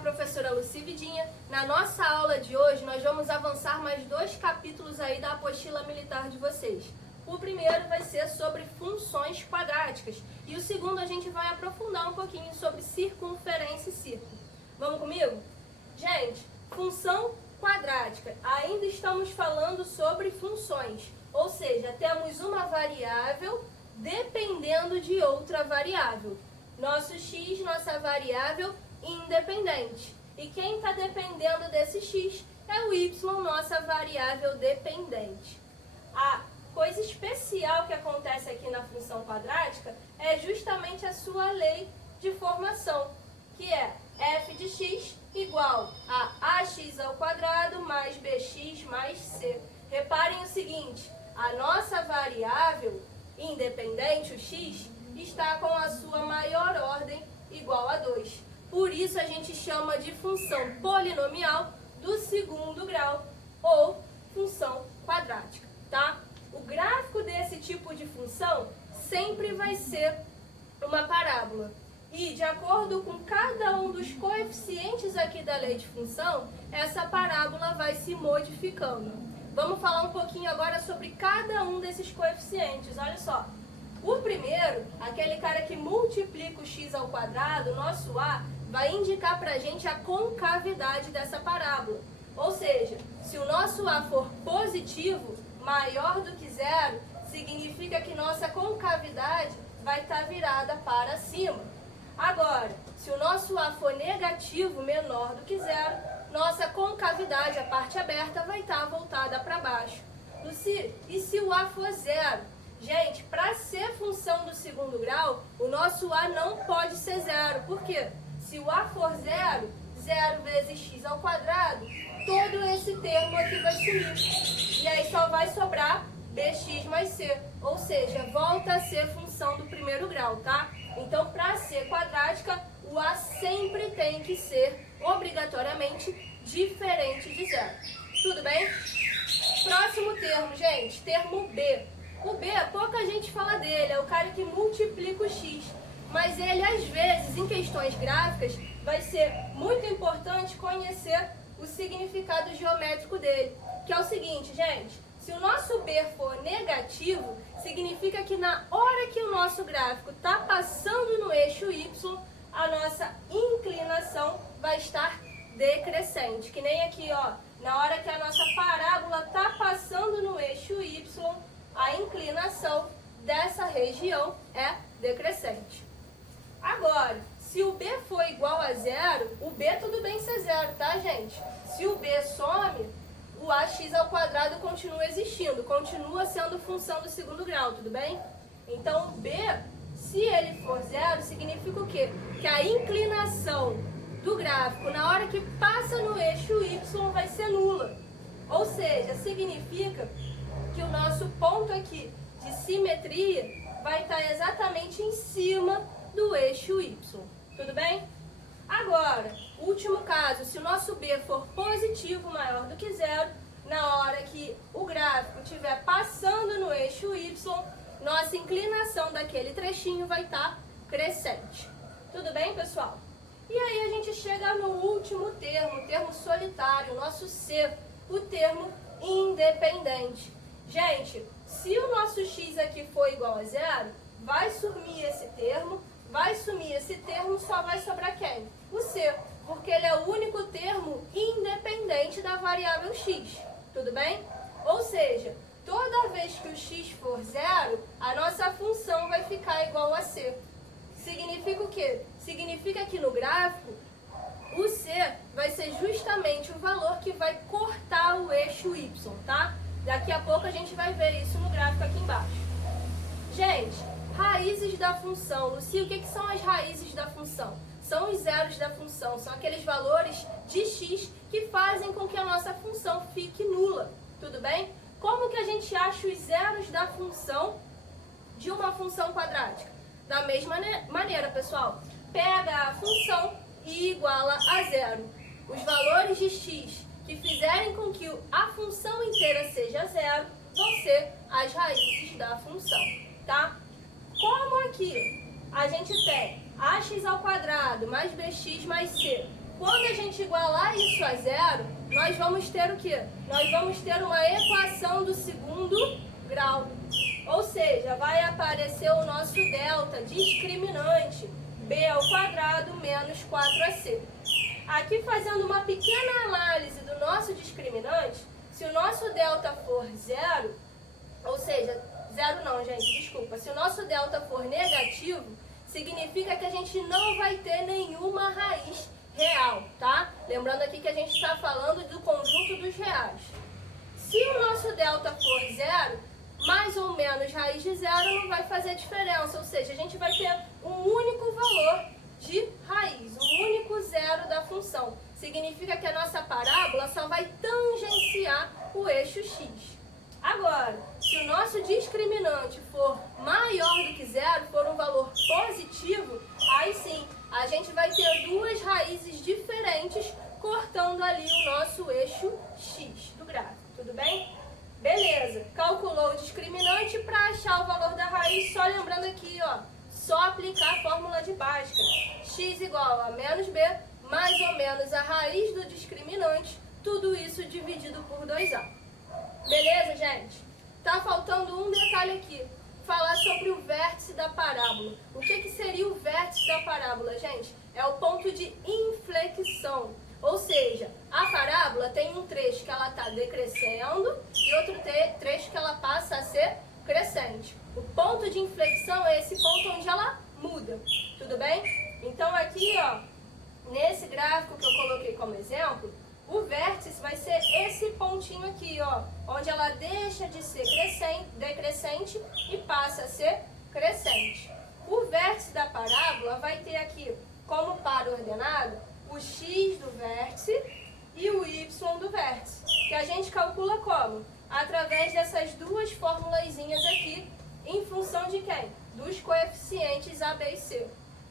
professora Lucy Vidinha. Na nossa aula de hoje, nós vamos avançar mais 2 capítulos aí da apostila militar de vocês. O primeiro vai ser sobre funções quadráticas e o segundo a gente vai aprofundar um pouquinho sobre circunferência e círculo. Vamos comigo? Gente, função quadrática. Ainda estamos falando sobre funções, ou seja, temos uma variável dependendo de outra variável. Nosso x, nossa variável independente. E quem está dependendo desse x é o y, nossa variável dependente. A coisa especial que acontece aqui na função quadrática é justamente a sua lei de formação, que é f de x igual a ax ao quadrado mais bx mais c. Reparem o seguinte, a nossa variável independente, o x, está com a sua maior ordem igual a 2. Por isso a gente chama de função polinomial do segundo grau ou função quadrática, tá? O gráfico desse tipo de função sempre vai ser uma parábola. E de acordo com cada um dos coeficientes aqui da lei de função, essa parábola vai se modificando. Vamos falar um pouquinho agora sobre cada um desses coeficientes. Olha só. O primeiro, aquele cara que multiplica o x ao quadrado, nosso a, vai indicar para a gente a concavidade dessa parábola. Ou seja, se o nosso a for positivo, maior do que zero, significa que nossa concavidade vai estar virada para cima. Agora, se o nosso a for negativo, menor do que zero, nossa concavidade, a parte aberta, vai estar voltada para baixo. Lucy, e se o a for zero? Gente, para ser função do segundo grau, o nosso a não pode ser zero. Por quê? Se o a for zero, 0 vezes x ao quadrado, todo esse termo aqui vai sumir. E aí só vai sobrar bx mais c. Ou seja, volta a ser função do primeiro grau, tá? Então, para ser quadrática, o a sempre tem que ser, obrigatoriamente, diferente de zero. Tudo bem? Próximo termo, gente, termo b. O b, pouca gente fala dele, é o cara que multiplica o x. Mas ele, às vezes, em questões gráficas, vai ser muito importante conhecer o significado geométrico dele. Que é o seguinte, gente, se o nosso b for negativo, significa que na hora que o nosso gráfico está passando no eixo y, a nossa inclinação vai estar decrescente. Que nem aqui, ó, na hora que a nossa parábola está passando no eixo y, a inclinação dessa região é decrescente. Agora, se o b for igual a zero, o b tudo bem ser zero, tá, gente? Se o b some, o ax ao quadrado continua existindo, continua sendo função do segundo grau, tudo bem? Então, o b, se ele for zero, significa o quê? Que a inclinação do gráfico na hora que passa no eixo y vai ser nula. Ou seja, significa que o nosso ponto aqui de simetria vai estar exatamente em cima do eixo y. Tudo bem? Agora, último caso, se o nosso b for positivo maior do que zero, na hora que o gráfico estiver passando no eixo y, nossa inclinação daquele trechinho vai estar crescente. Tudo bem, pessoal? E aí a gente chega no último termo, o termo solitário, o nosso c, o termo independente. Gente, se o nosso x aqui for igual a zero, vai sumir esse termo, só vai sobrar quem? O c, porque ele é o único termo independente da variável x, tudo bem? Ou seja, toda vez que o x for zero, a nossa função vai ficar igual a c. Significa o quê? Significa que no gráfico, o c vai ser justamente o valor que vai cortar o eixo y, tá? Daqui a pouco a gente vai ver isso no gráfico aqui embaixo. Gente, raízes da função. Lucy, o que são as raízes da função? São os zeros da função, são aqueles valores de x que fazem com que a nossa função fique nula. Tudo bem? Como que a gente acha os zeros da função de uma função quadrática? Da mesma maneira, pessoal. Pega a função e iguala a zero. Os valores de x que fizerem com que a função inteira seja zero vão ser as raízes da função, tá? Como aqui a gente tem ax ao quadrado mais bx mais c Quando a gente igualar isso a zero, nós vamos ter o quê? Nós vamos ter uma equação do segundo grau. Ou seja, vai aparecer o nosso delta discriminante, b ao quadrado menos 4ac. Aqui fazendo uma pequena análise do nosso discriminante, se o nosso delta for zero, ou seja, zero não, gente, desculpa, se o nosso delta for negativo, significa que a gente não vai ter nenhuma raiz real, tá? Lembrando aqui que a gente está falando do conjunto dos reais. Se o nosso delta for zero, mais ou menos raiz de zero não vai fazer diferença, ou seja, a gente vai ter um único valor de raiz, um único zero da função. Significa que a nossa parábola só vai tangenciar o eixo x. Agora, se o nosso discriminante for maior do que zero, for um valor positivo, aí sim, a gente vai ter duas raízes diferentes cortando ali o nosso eixo x do gráfico, tudo bem? Beleza, calculou o discriminante para achar o valor da raiz, só lembrando aqui, ó, só aplicar a fórmula de Bhaskara. X igual a menos b, mais ou menos a raiz do discriminante, tudo isso dividido por 2a. Beleza, gente? Tá faltando um detalhe aqui, falar sobre o vértice da parábola. O que seria o vértice da parábola, gente? É o ponto de inflexão. Ou seja, a parábola tem um trecho que ela está decrescendo e outro trecho que ela passa a ser crescente. O ponto de inflexão é esse ponto onde ela muda, tudo bem? Então aqui, ó, nesse gráfico que eu coloquei como exemplo, o vértice vai ser esse pontinho aqui, ó, onde ela deixa de ser decrescente e passa a ser crescente. O vértice da parábola vai ter aqui como par ordenado o x do vértice e o y do vértice, que a gente calcula como? Através dessas duas formulazinhas aqui, em função de quem? Dos coeficientes a, b e c.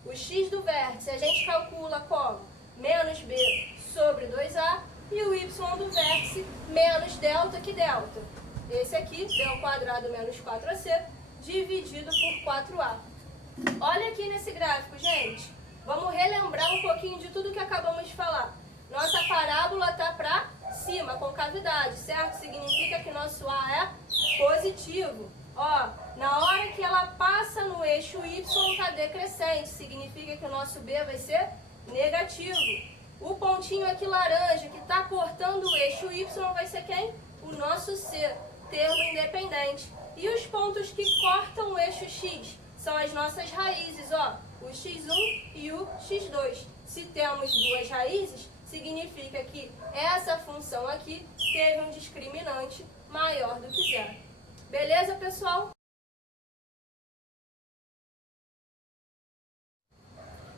O x do vértice a gente calcula como? Menos b sobre 2a, e o y do vértice menos delta que delta. Esse aqui, b ao quadrado menos 4ac, dividido por 4a. Olha aqui nesse gráfico, gente. Vamos relembrar um pouquinho de tudo que acabamos de falar. Nossa parábola está para cima, concavidade, certo? Significa que nosso A é positivo. Ó, na hora que ela passa no eixo Y, está decrescente. Significa que o nosso B vai ser negativo. O pontinho aqui laranja, que está cortando o eixo Y, vai ser quem? O nosso C, termo independente. E os pontos que cortam o eixo X são as nossas raízes, ó. O x1 e o x2. Se temos duas raízes, significa que essa função aqui teve um discriminante maior do que zero. Beleza, pessoal?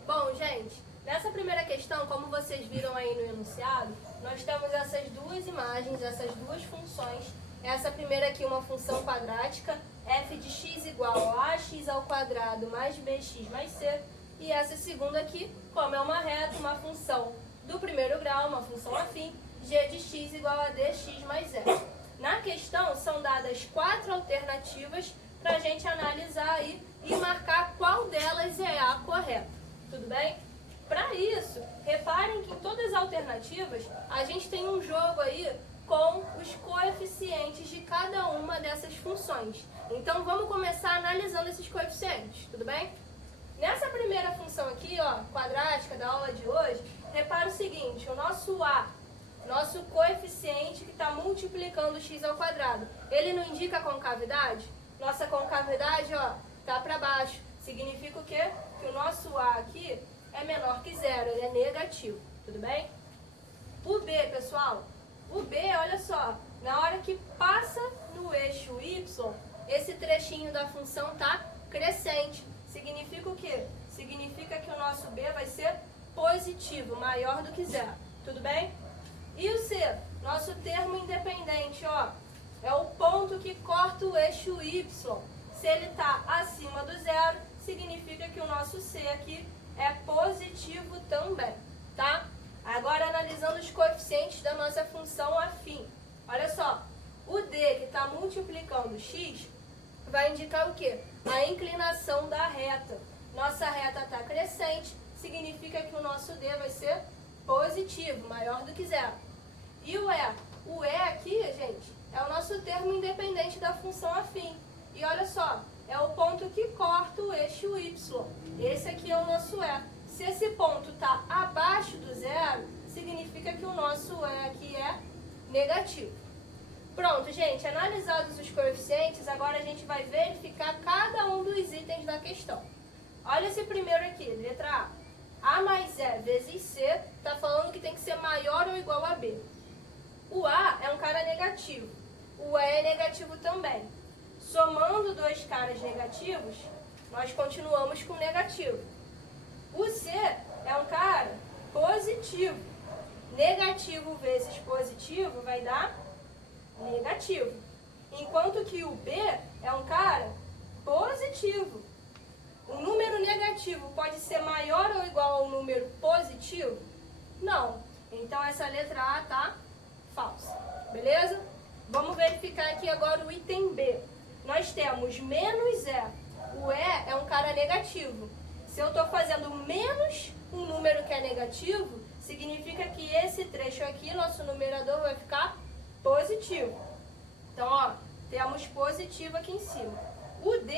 Bom, gente, nessa primeira questão, como vocês viram aí no enunciado, nós temos essas duas imagens, essas duas funções. Essa primeira aqui, uma função quadrática, f de x igual a ax ao quadrado mais bx mais c. E essa segunda aqui, como é uma reta, uma função do primeiro grau, uma função afim, g de x igual a dx mais f. Na questão, são dadas 4 alternativas para a gente analisar aí e marcar qual delas é a correta. Tudo bem? Para isso, reparem que em todas as alternativas, a gente tem um jogo aí com os coeficientes de cada uma dessas funções. Então, vamos começar analisando esses coeficientes, tudo bem? Nessa primeira função aqui, ó, quadrática da aula de hoje, repara o seguinte, o nosso A, nosso coeficiente que está multiplicando x ao quadrado, ele não indica a concavidade? Nossa concavidade, ó, tá para baixo. Significa o quê? Que o nosso A aqui é menor que zero, ele é negativo, tudo bem? O B, pessoal, o B, olha só, na hora que passa no eixo Y, esse trechinho da função tá crescente. Significa o quê? Significa que o nosso B vai ser positivo, maior do que zero, tudo bem? E o C, nosso termo independente, ó, é o ponto que corta o eixo Y. Se ele está acima do zero, significa que o nosso C aqui é positivo também, tá? Agora, analisando os coeficientes da nossa função afim. Olha só, o D, que está multiplicando x, vai indicar o quê? A inclinação da reta. Nossa reta está crescente, significa que o nosso D vai ser positivo, maior do que zero. E o E? O E aqui, gente, é o nosso termo independente da função afim. E olha só, é o ponto que corta o eixo Y. Esse aqui é o nosso E. Se esse ponto está abaixo do zero, significa que o nosso E aqui é negativo. Pronto, gente, analisados os coeficientes, agora a gente vai verificar cada um dos itens da questão. Olha esse primeiro aqui, letra A. A mais E vezes C está falando que tem que ser maior ou igual a B. O A é um cara negativo, o E é negativo também. Somando dois caras negativos, nós continuamos com negativo. O C é um cara positivo. Negativo vezes positivo vai dar negativo. Enquanto que o B é um cara positivo. O número negativo pode ser maior ou igual ao número positivo? Não. Então essa letra A tá falsa. Beleza? Vamos verificar aqui agora o item B. Nós temos menos E. O E é um cara negativo. Se eu estou fazendo menos um número que é negativo, significa que esse trecho aqui, nosso numerador, vai ficar positivo. Então, ó, temos positivo aqui em cima. O D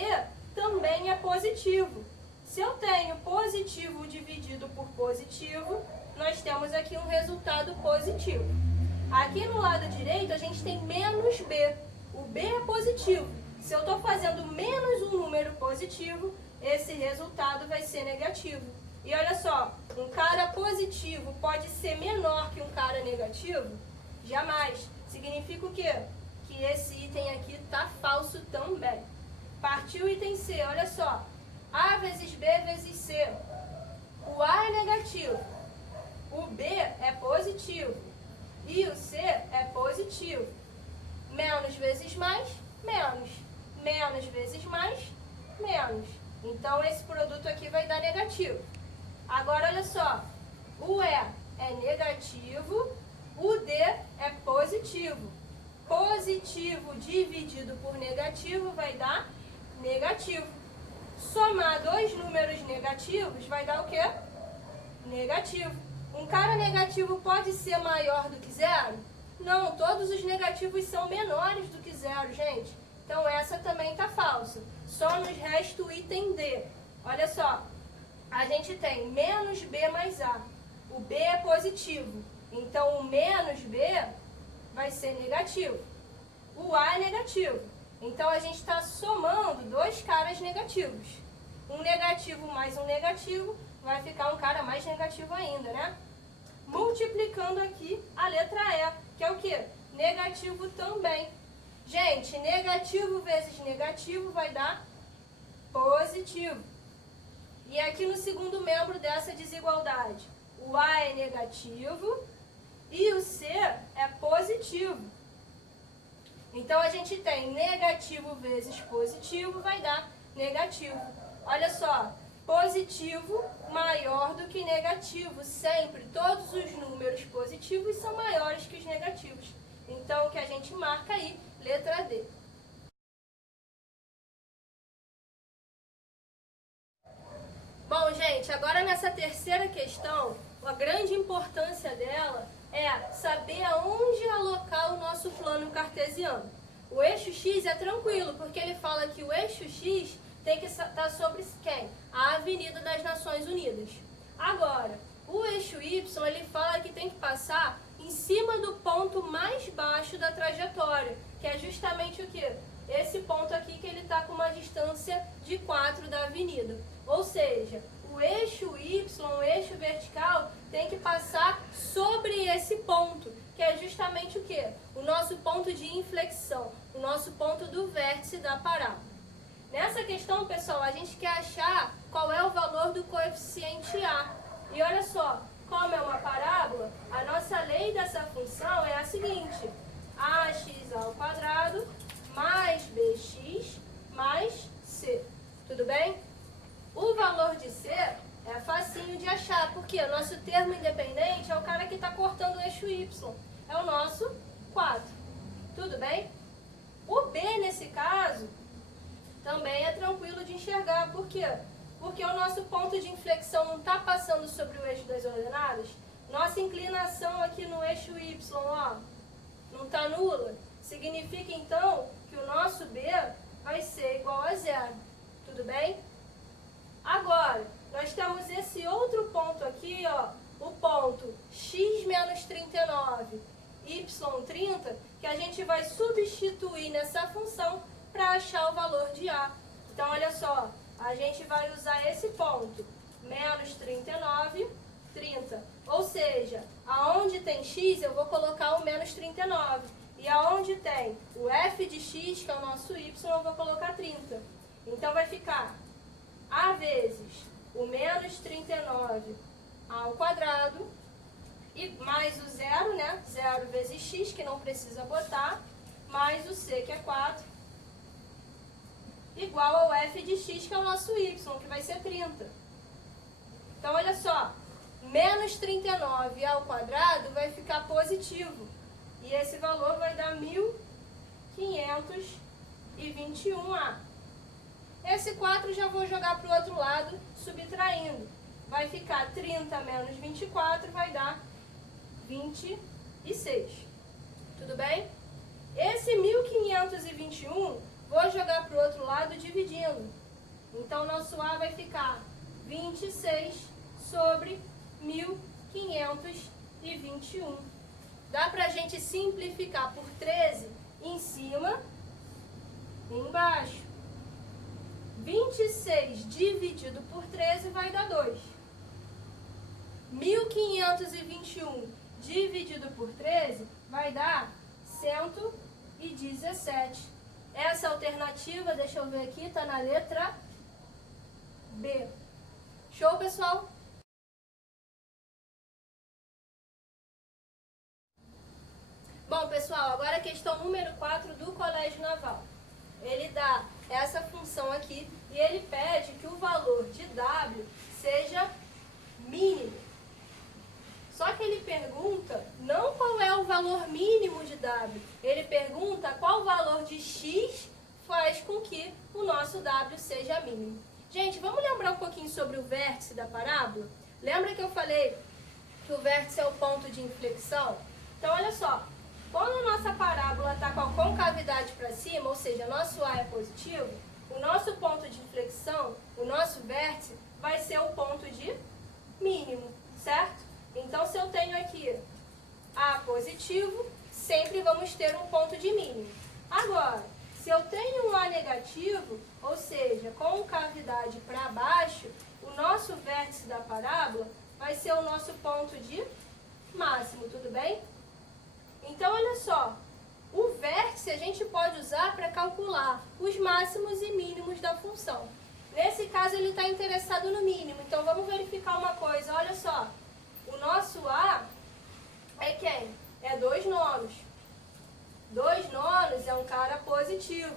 também é positivo. Se eu tenho positivo dividido por positivo, nós temos aqui um resultado positivo. Aqui no lado direito, a gente tem menos B. O B é positivo. Se eu estou fazendo menos um número positivo, esse resultado vai ser negativo. E olha só, um cara positivo pode ser menor que um cara negativo? Jamais. Significa o quê? Que esse item aqui está falso também. Partiu o item C, olha só. A vezes B vezes C. O A é negativo. O B é positivo. E o C é positivo. Menos vezes mais, menos. Menos vezes mais, menos. Então, esse produto aqui vai dar negativo. Agora, olha só. O E é negativo, o D é positivo. Positivo dividido por negativo vai dar negativo. Somar dois números negativos vai dar o quê? Negativo. Um cara negativo pode ser maior do que zero? Não, todos os negativos são menores do que zero, gente. Então, essa também está falsa. Só nos resta o item D. Olha só, a gente tem menos B mais A. O B é positivo, então o menos B vai ser negativo. O A é negativo, então a gente está somando dois caras negativos. Um negativo mais um negativo vai ficar um cara mais negativo ainda, né? Multiplicando aqui a letra E, que é o quê? Negativo também. Gente, negativo vezes negativo vai dar positivo. E aqui no segundo membro dessa desigualdade, o A é negativo e o C é positivo. Então, a gente tem negativo vezes positivo vai dar negativo. Olha só, positivo maior do que negativo. Sempre, todos os números positivos são maiores que os negativos. Então, o que a gente marca aí, letra D. Bom, gente, agora nessa terceira questão, a grande importância dela é saber aonde alocar o nosso plano cartesiano. O eixo X é tranquilo, porque ele fala que o eixo X tem que estar sobre quem? A Avenida das Nações Unidas. Agora, o eixo Y, ele fala que tem que passar em cima do ponto mais baixo da trajetória, que é justamente o quê? Esse ponto aqui que ele está com uma distância de 4 da avenida. Ou seja, o eixo Y, o eixo vertical, tem que passar sobre esse ponto, que é justamente o quê? O nosso ponto de inflexão, o nosso ponto do vértice da parábola. Nessa questão, pessoal, a gente quer achar qual é o valor do coeficiente A. E olha só, como é uma parábola, a nossa lei dessa função é a seguinte: ax ao quadrado mais bx mais c. Tudo bem? O valor de c é facinho de achar, porque o nosso termo independente é o cara que está cortando o eixo y. É o nosso 4. Tudo bem? O b, nesse caso, também é tranquilo de enxergar. Por quê? Porque o nosso ponto de inflexão não está passando sobre o eixo das ordenadas. Nossa inclinação aqui no eixo Y, ó, não está nula. Significa, então, que o nosso B vai ser igual a zero. Tudo bem? Agora, nós temos esse outro ponto aqui, ó, o ponto x menos 39, y 30, que a gente vai substituir nessa função para achar o valor de A. Então, olha só, a gente vai usar esse ponto, menos 39, 30. Ou seja, aonde tem x, eu vou colocar o menos 39. E aonde tem o f de x, que é o nosso y, eu vou colocar 30. Então, vai ficar A vezes o menos 39 ao quadrado, e mais o zero, né? 0 vezes x, que não precisa botar, mais o c, que é 4, igual ao f de x, que é o nosso y, que vai ser 30. Então, olha só, menos 39 ao quadrado vai ficar positivo. E esse valor vai dar 1.521A. Esse 4 já vou jogar para o outro lado, subtraindo. Vai ficar 30 menos 24, vai dar 26. Tudo bem? Esse 1.521, vou jogar para o outro lado dividindo. Então, nosso A vai ficar 26 sobre 1.521. Dá para a gente simplificar por 13 em cima e embaixo. 26 dividido por 13 vai dar 2. 1.521 dividido por 13 vai dar 117. Essa alternativa, deixa eu ver aqui, está na letra B. Show, pessoal? Bom, pessoal, agora a questão número 4 do Colégio Naval. Ele dá essa função aqui e ele pede que o valor de W seja mínimo. Só que ele pergunta não qual é o valor mínimo de W, ele pergunta qual o valor de X faz com que o nosso W seja mínimo. Gente, vamos lembrar um pouquinho sobre o vértice da parábola? Lembra que eu falei que o vértice é o ponto de inflexão? Então, olha só. Quando a nossa parábola está com a concavidade para cima, ou seja, nosso A é positivo, o nosso ponto de inflexão, o nosso vértice, vai ser o ponto de mínimo, certo? Então, se eu tenho aqui A positivo, sempre vamos ter um ponto de mínimo. Agora, se eu tenho um A negativo, ou seja, concavidade para baixo, o nosso vértice da parábola vai ser o nosso ponto de máximo, tudo bem? Então, olha só, o vértice a gente pode usar para calcular os máximos e mínimos da função. Nesse caso, ele está interessado no mínimo, então vamos verificar uma coisa, olha só. O nosso A é quem? É 2 nonos. 2 nonos é um cara positivo.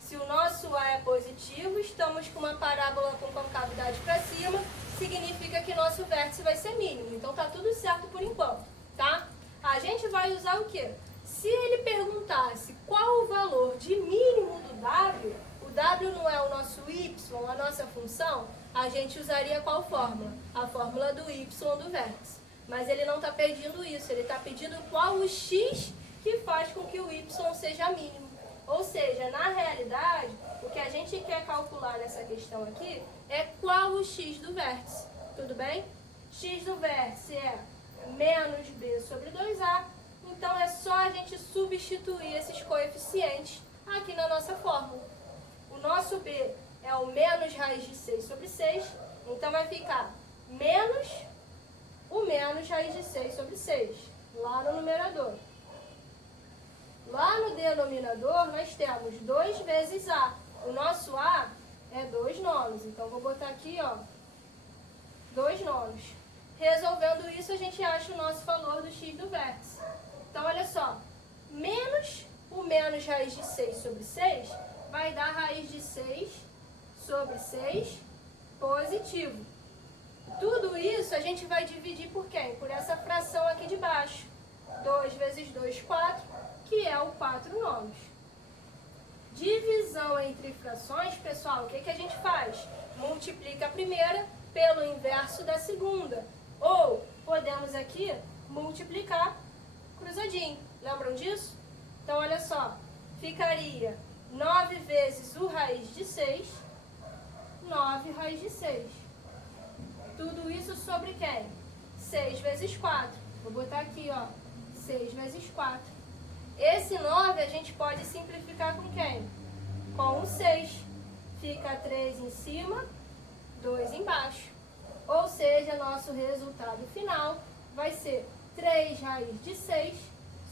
Se o nosso A é positivo, estamos com uma parábola com concavidade para cima, significa que nosso vértice vai ser mínimo. Então, tá tudo certo por enquanto, tá? A gente vai usar o quê? Se ele perguntasse qual o valor de mínimo do W, o W não é o nosso Y, a nossa função, a gente usaria qual fórmula? A fórmula do Y do vértice. Mas ele não está pedindo isso, ele está pedindo qual o X que faz com que o Y seja mínimo. Ou seja, na realidade, o que a gente quer calcular nessa questão aqui é qual o X do vértice. Tudo bem? X do vértice é menos B sobre 2A, então é só a gente substituir esses coeficientes aqui na nossa fórmula. O nosso B é o menos raiz de 6 sobre 6, então vai ficar menos o menos raiz de 6 sobre 6, lá no numerador. Lá no denominador nós temos 2 vezes A, o nosso A é 2 nonos, então vou botar aqui, ó, 2 nonos. Resolvendo isso, a gente acha o nosso valor do X do vértice. Então, olha só, menos o menos raiz de 6 sobre 6 vai dar raiz de 6 sobre 6 positivo. Tudo isso a gente vai dividir por quem? Por essa fração aqui de baixo. 2 vezes 2, 4, que é o 4 nonos. Divisão entre frações, pessoal, o que a gente faz? Multiplica a primeira pelo inverso da segunda. Ou, podemos aqui multiplicar cruzadinho. Lembram disso? Então, olha só, ficaria 9 vezes o raiz de 6, 9 raiz de 6. Tudo isso sobre quem? 6 vezes 4. Vou botar aqui, ó, 6 vezes 4. Esse 9 a gente pode simplificar com quem? Com o 6. Fica 3 em cima, 2 embaixo. Ou seja, nosso resultado final vai ser 3 raiz de 6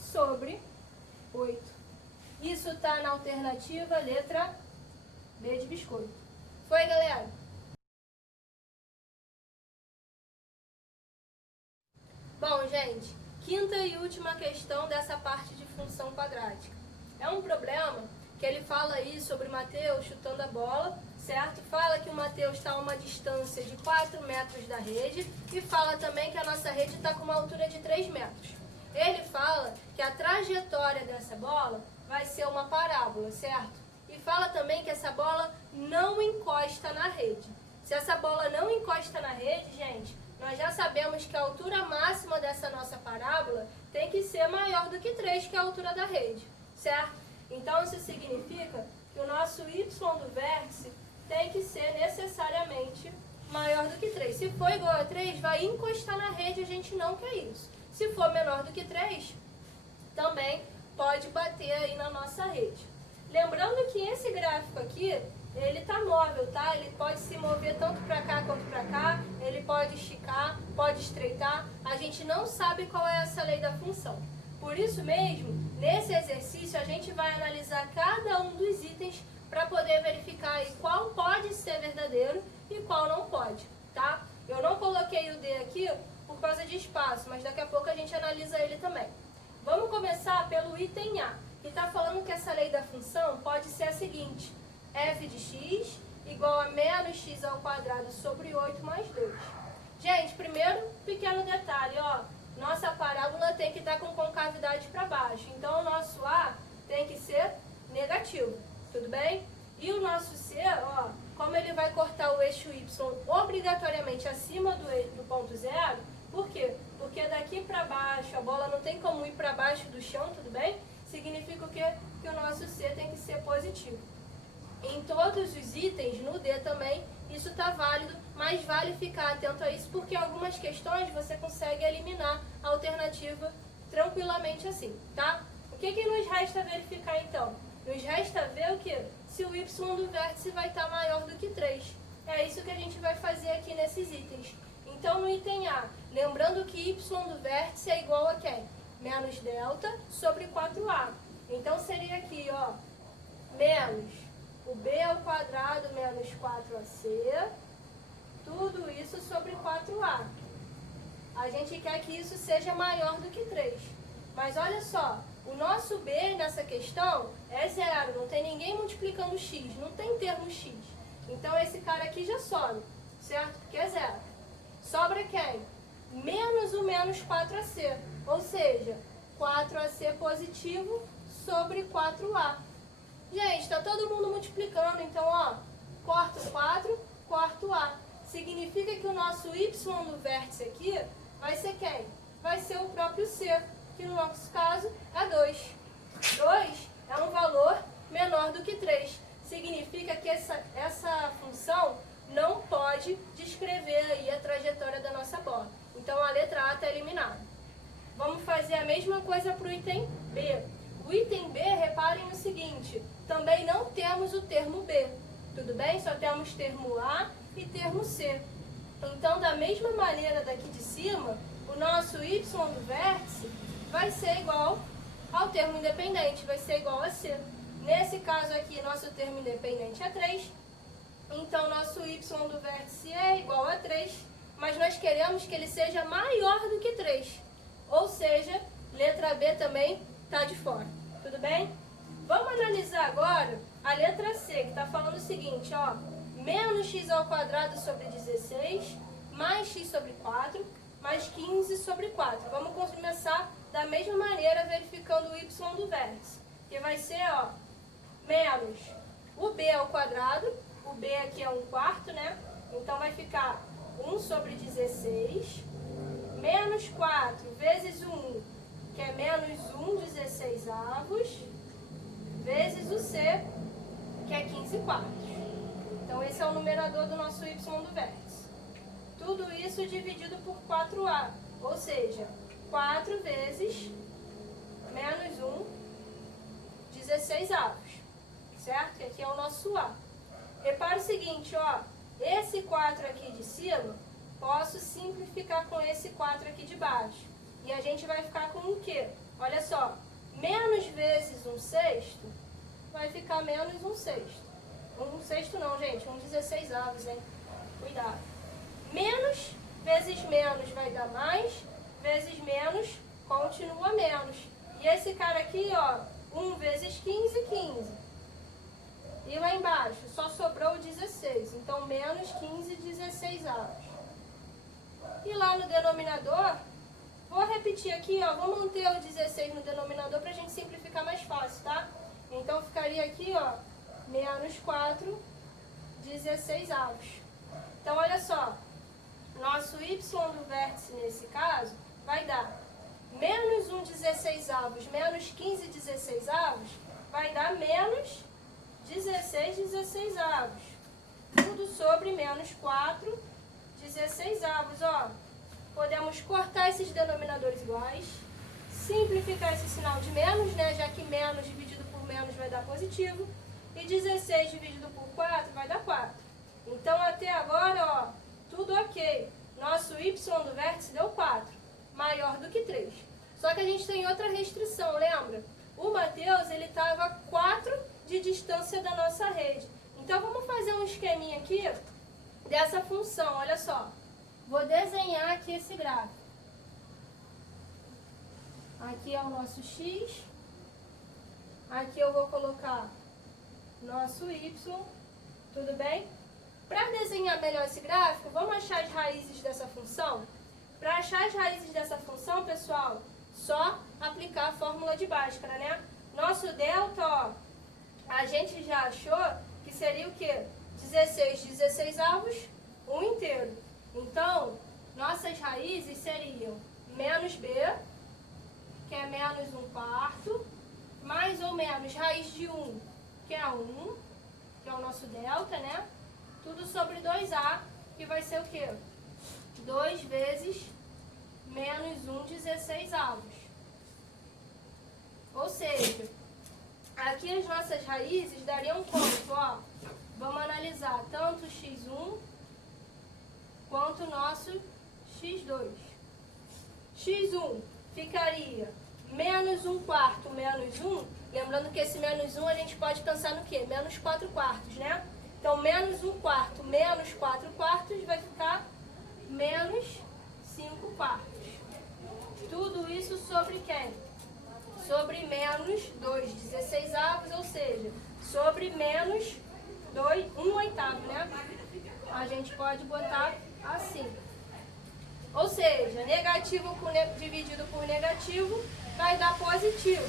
sobre 8. Isso está na alternativa letra B de biscoito. Foi, galera? Bom, gente, quinta e última questão dessa parte de função quadrática. É um problema que ele fala aí sobre o Mateus chutando a bola, certo? Fala que o Mateus está a uma distância de 4 metros da rede e fala também que a nossa rede está com uma altura de 3 metros. Ele fala que a trajetória dessa bola vai ser uma parábola, certo? E fala também que essa bola não encosta na rede. Se essa bola não encosta na rede, gente, nós já sabemos que a altura máxima dessa nossa parábola tem que ser maior do que 3, que é a altura da rede, certo? Então, isso significa que o nosso y do vértice tem que ser necessariamente maior do que 3. Se for igual a 3, vai encostar na rede, a gente não quer isso. Se for menor do que 3, também pode bater aí na nossa rede. Lembrando que esse gráfico aqui, ele está móvel, tá? Ele pode se mover tanto para cá quanto para cá, ele pode esticar, pode estreitar. A gente não sabe qual é essa lei da função. Por isso mesmo, nesse exercício, a gente vai analisar cada um dos itens para poder verificar aí qual pode ser verdadeiro e qual não pode, tá? Eu não coloquei o D aqui por causa de espaço, mas daqui a pouco a gente analisa ele também. Vamos começar pelo item A, que está falando que essa lei da função pode ser a seguinte: f de x igual a menos x ao quadrado sobre 8 mais 2. Gente, primeiro pequeno detalhe, ó, nossa parábola tem que estar com concavidade para baixo, então o nosso A tem que ser negativo, tudo bem? E o nosso C, ó, como ele vai cortar o eixo y obrigatoriamente acima do ponto zero, por quê? Porque daqui para baixo, a bola não tem como ir para baixo do chão, tudo bem? Significa o quê? Que o nosso C tem que ser positivo. Em todos os itens, no D também, isso está válido, mas vale ficar atento a isso, porque em algumas questões você consegue eliminar a alternativa tranquilamente assim, tá? O que nos resta verificar então? Nos resta ver o quê? Se o y do vértice vai estar maior do que 3. É isso que a gente vai fazer aqui nesses itens. Então, no item A, lembrando que y do vértice é igual a quem? Menos delta sobre 4a. Então, seria aqui, ó, menos o b ao quadrado menos 4ac, tudo isso sobre 4a. A gente quer que isso seja maior do que 3. Mas olha só, o nosso b nessa questão é zero, não tem ninguém multiplicando x, não tem termo x. Então, esse cara aqui já sobe, certo? Porque é zero. Sobra quem? Menos o menos 4ac, ou seja, 4ac positivo sobre 4a. Gente, está todo mundo multiplicando, então, ó, corta o 4, corta o a. Significa que o nosso y do vértice aqui vai ser quem? Vai ser o próprio c, que no nosso caso é 2. 2 é um valor menor do que 3. Significa que essa função não pode descrever aí a trajetória da nossa bola. Então, a letra A está eliminada. Vamos fazer a mesma coisa para o item B. O item B, reparem o seguinte, também não temos o termo B, tudo bem? Só temos termo A e termo C. Então, da mesma maneira daqui de cima, o nosso y do vértice vai ser igual ao termo independente, vai ser igual a C. Nesse caso aqui, nosso termo independente é 3. Então, nosso y do vértice é igual a 3, mas nós queremos que ele seja maior do que 3. Ou seja, letra B também está de fora. Tudo bem? Vamos analisar agora a letra C, que está falando o seguinte, ó. Menos x ao quadrado sobre 16, mais x sobre 4, mais 15 sobre 4. Vamos começar da mesma maneira, verificando o y do vértice. Que vai ser, ó, menos o b ao quadrado. O b aqui é 1/4, né? Então, vai ficar 1 sobre 16, menos 4 vezes o 1, que é menos 1/16, vezes o C, que é 15/4. Então, esse é o numerador do nosso y do vértice. Tudo isso dividido por 4a, ou seja, 4 vezes menos 1/16, certo? Que aqui é o nosso a. Repara o seguinte, ó, esse 4 aqui de cima, posso simplificar com esse 4 aqui de baixo. E a gente vai ficar com o quê? Olha só, menos vezes 1/6 vai ficar menos 1/6. 1/6 não, gente, 1/16, hein? Cuidado. Menos vezes menos vai dar mais, vezes menos continua menos. E esse cara aqui, ó, 1 vezes 15, 15. E lá embaixo só sobrou 16, então menos 15/16. E lá no denominador, vou repetir aqui, ó, vou manter o 16 no denominador para a gente simplificar mais fácil, tá? Então ficaria aqui, ó, menos 4/16. Então olha só, nosso y do vértice nesse caso vai dar menos 1/16 menos 15/16 vai dar menos 16/16. Tudo sobre menos 4/16, ó. Podemos cortar esses denominadores iguais, simplificar esse sinal de menos, né? Já que menos dividido por menos vai dar positivo. E 16 dividido por 4 vai dar 4. Então, até agora, ó, tudo ok. Nosso y do vértice deu 4, maior do que 3. Só que a gente tem outra restrição, lembra? O Mateus, ele estava a 4 de distância da nossa rede. Então, vamos fazer um esqueminha aqui dessa função, olha só. Vou desenhar aqui esse gráfico. Aqui é o nosso x. Aqui eu vou colocar nosso y. Tudo bem? Para desenhar melhor esse gráfico, vamos achar as raízes dessa função? Para achar as raízes dessa função, pessoal, só aplicar a fórmula de Bhaskara, né? Nosso delta, ó, a gente já achou que seria o quê? 16/16, 1 inteiro. Então, nossas raízes seriam menos b, que é menos 1/4, mais ou menos raiz de 1, que é 1, que é o nosso delta, né? Tudo sobre 2a, que vai ser o quê? 2 vezes menos 1/16. Ou seja, aqui as nossas raízes dariam quanto? Ó, vamos analisar tanto o x1 quanto o nosso x2. x1 ficaria menos 1/4 menos 1. Lembrando que esse menos 1 a gente pode pensar no quê? Menos 4/4, né? Então, menos 1/4 menos 4/4 vai ficar menos 5/4. Tudo isso sobre quem? Sobre menos 2/16, ou seja, sobre menos 1/8, né? A gente pode botar assim. Ou seja, negativo dividido por negativo vai dar positivo.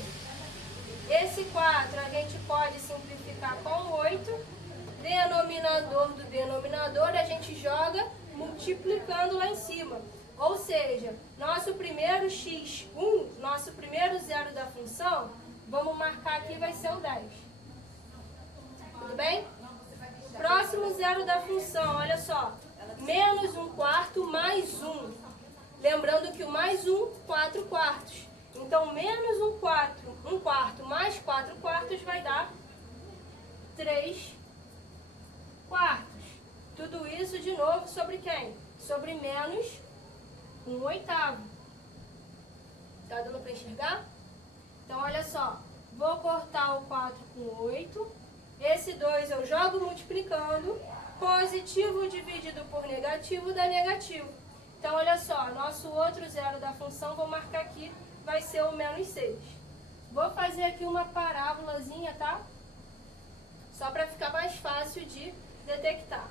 Esse 4 a gente pode simplificar com 8. Denominador do denominador a gente joga multiplicando lá em cima. Ou seja, nosso primeiro x1, nosso primeiro zero da função, vamos marcar aqui, vai ser o 10. Tudo bem? Próximo zero da função, olha só. Menos 1/4 mais 1. Lembrando que o mais 1, 4/4. Então, menos 1/4 mais 4/4 vai dar 3/4. Tudo isso de novo sobre quem? Sobre menos 1/8. Tá dando para enxergar? Então, olha só. Vou cortar o 4 com 8. Esse 2 eu jogo multiplicando. Positivo dividido por negativo dá negativo. Então, olha só. Nosso outro zero da função, vou marcar aqui, vai ser o menos 6. Vou fazer aqui uma parábolazinha, tá? Só para ficar mais fácil de detectar.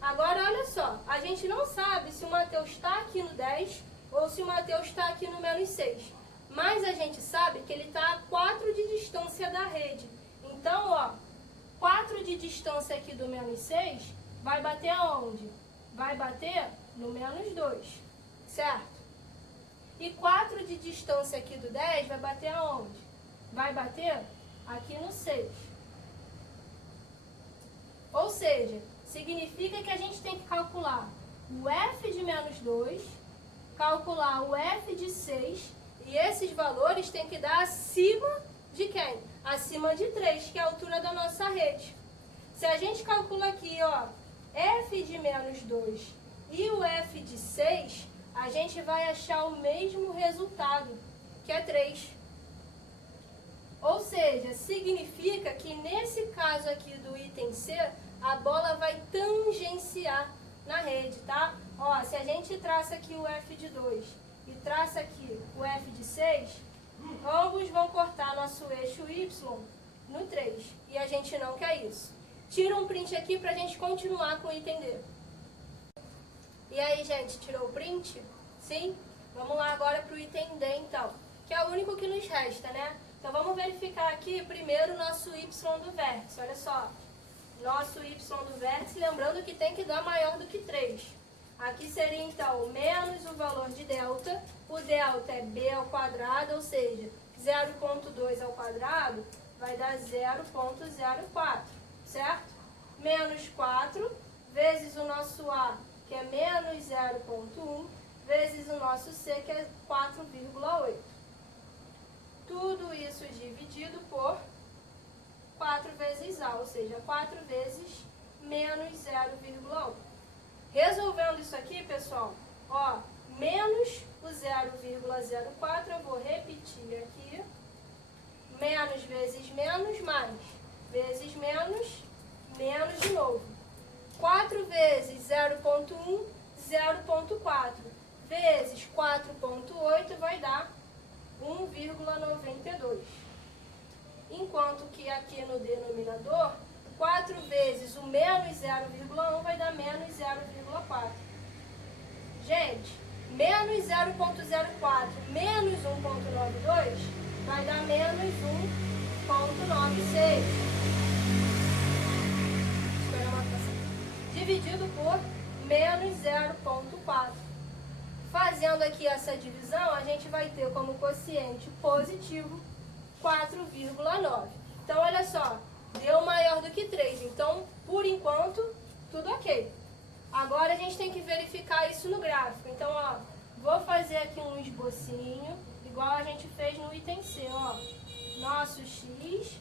Agora, olha só. A gente não sabe se o Mateus está aqui no 10 ou se o Mateus está aqui no menos 6. Mas a gente sabe que ele está a 4 de distância da rede. Então, ó, 4 de distância aqui do menos 6 vai bater aonde? Vai bater no menos 2, certo? E 4 de distância aqui do 10 vai bater aonde? Vai bater aqui no 6. Ou seja, significa que a gente tem que calcular o f de menos 2, calcular o f de 6, e esses valores têm que dar acima de quem? Acima de 3, que é a altura da nossa rede. Se a gente calcula aqui, ó, f de menos 2 e o f de 6, a gente vai achar o mesmo resultado, que é 3. Ou seja, significa que nesse caso aqui do item C, a bola vai tangenciar na rede, tá? Ó, se a gente traça aqui o f de 2 e traça aqui o f de 6, ambos vão cortar nosso eixo y no 3. E a gente não quer isso. Tira um print aqui pra gente continuar com o item D. E aí, gente, tirou o print? Sim? Vamos lá agora para o item D, então, que é o único que nos resta, né? Então, vamos verificar aqui primeiro o nosso y do vértice. Olha só, nosso y do vértice, lembrando que tem que dar maior do que 3. Aqui seria, então, menos o valor de delta. O delta é b ao quadrado, ou seja, 0,2 ao quadrado vai dar 0,04, certo? Menos 4 vezes o nosso a, que é menos 0,1, vezes o nosso C, que é 4,8. Tudo isso dividido por 4 vezes A, ou seja, 4 vezes menos 0,1. Resolvendo isso aqui, pessoal, ó, menos o 0,04, eu vou repetir aqui, menos vezes menos, mais, vezes menos, menos de novo. 4 vezes 0,1, 0,4, vezes 4,8 vai dar 1,92. Enquanto que aqui no denominador, 4 vezes o menos 0,1 vai dar menos 0,4. Gente, menos 0,04 menos 1,92 vai dar menos 1,96. Dividido por menos 0,4. Fazendo aqui essa divisão, a gente vai ter como quociente positivo 4,9. Então, olha só, deu maior do que 3. Então, por enquanto, tudo ok. Agora, a gente tem que verificar isso no gráfico. Então, ó, vou fazer aqui um esbocinho, igual a gente fez no item C, ó. Nosso x,